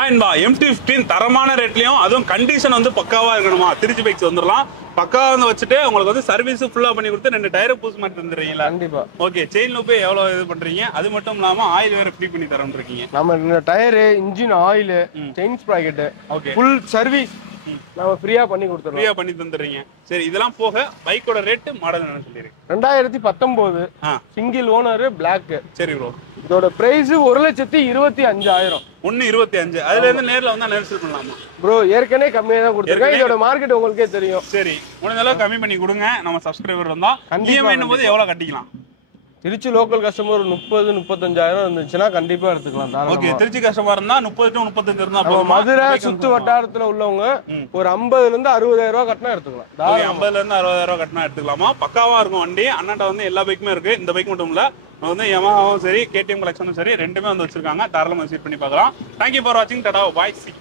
ஆயின்பா MT-15 தரமான ரேட்லயும் அதுவும் condition வந்து பக்காவா இருக்கணுமா திருச்சி பைக்ஸ் வந்துடலாம். பக்காவா வந்து வச்சுட்டு உங்களுக்கு வந்து சர்வீஸ் ஃபுல்லா பண்ணி கொடுத்து 2 டயரை பூஸ் மாதிரி தந்துடுறீங்களா? கண்டிப்பா. ஓகே, செயின் லூப் எவ்வளவு இது பண்றீங்க? அது மட்டும் இல்லாம ஆயில் வேற ஃப்ரீ பண்ணி தரேன் இருக்கீங்க. நம்ம tyre, engine oil, chain sprocket, okay, full service நம்ம ஃப்ரீயா பண்ணி கொடுத்துறோம். ஃப்ரீயா பண்ணி தந்துடுறீங்க. சரி, இதெல்லாம் போக பைக்கோட ரேட் மாடல் என்ன சொல்லிருக்கீங்க? 2019 சிங்கிள் ஓனர் பிளாக். சரி ப்ரோ, இதோட பிரைஸ் 1,25,000. 1,25,000. அதுல இருந்து நேர்ல வந்தா நெரிசல் பண்ணலாமா ப்ரோ? ஏற்கனவே கம்மியா தான் கொடுத்துருக்கேன். இதோட மார்க்கெட் உங்களுக்கே தெரியும். சரி, முடிஞ்ச அளவுக்கு கம்மி பண்ணி கொடுங்க. நம்ம சப்ஸ்கிரைபர் வந்தா EMI போது எவ்வளவு கட்டிக்கலாம்? திருச்சி லோக்கல் கஸ்டமர் 30-35,000 இருந்துச்சுன்னா கண்டிப்பா எடுத்துக்கலாம். ஓகே, திருச்சி கஸ்டமர் இருந்தா 30 to 35 இருந்தா போதும். மதுரை சுத்து வட்டாரத்துல உள்ளவங்க ஒரு 50,000 இருந்து 60,000 ரூபாய் கட்டினா எடுத்துக்கலாம். 50,000 இருந்து 60,000 ரூபாய் கட்டினா எடுத்துக்கலாமா? பக்காவா இருக்கும் வண்டி. அண்ணாட்ட வந்து எல்லா பைக்குமே இருக்கு. இந்த பைக் மட்டும் இல்ல, வந்து Yamahaவும் சரி KTM கலெக்ஷனும் சரி ரெண்டுமே வந்து வச்சிருக்காங்க. தாராளமா விசிட் பண்ணி பார்க்கலாம். தேங்க்யூ ஃபார் வாட்சிங். டாடா, பாய், சி.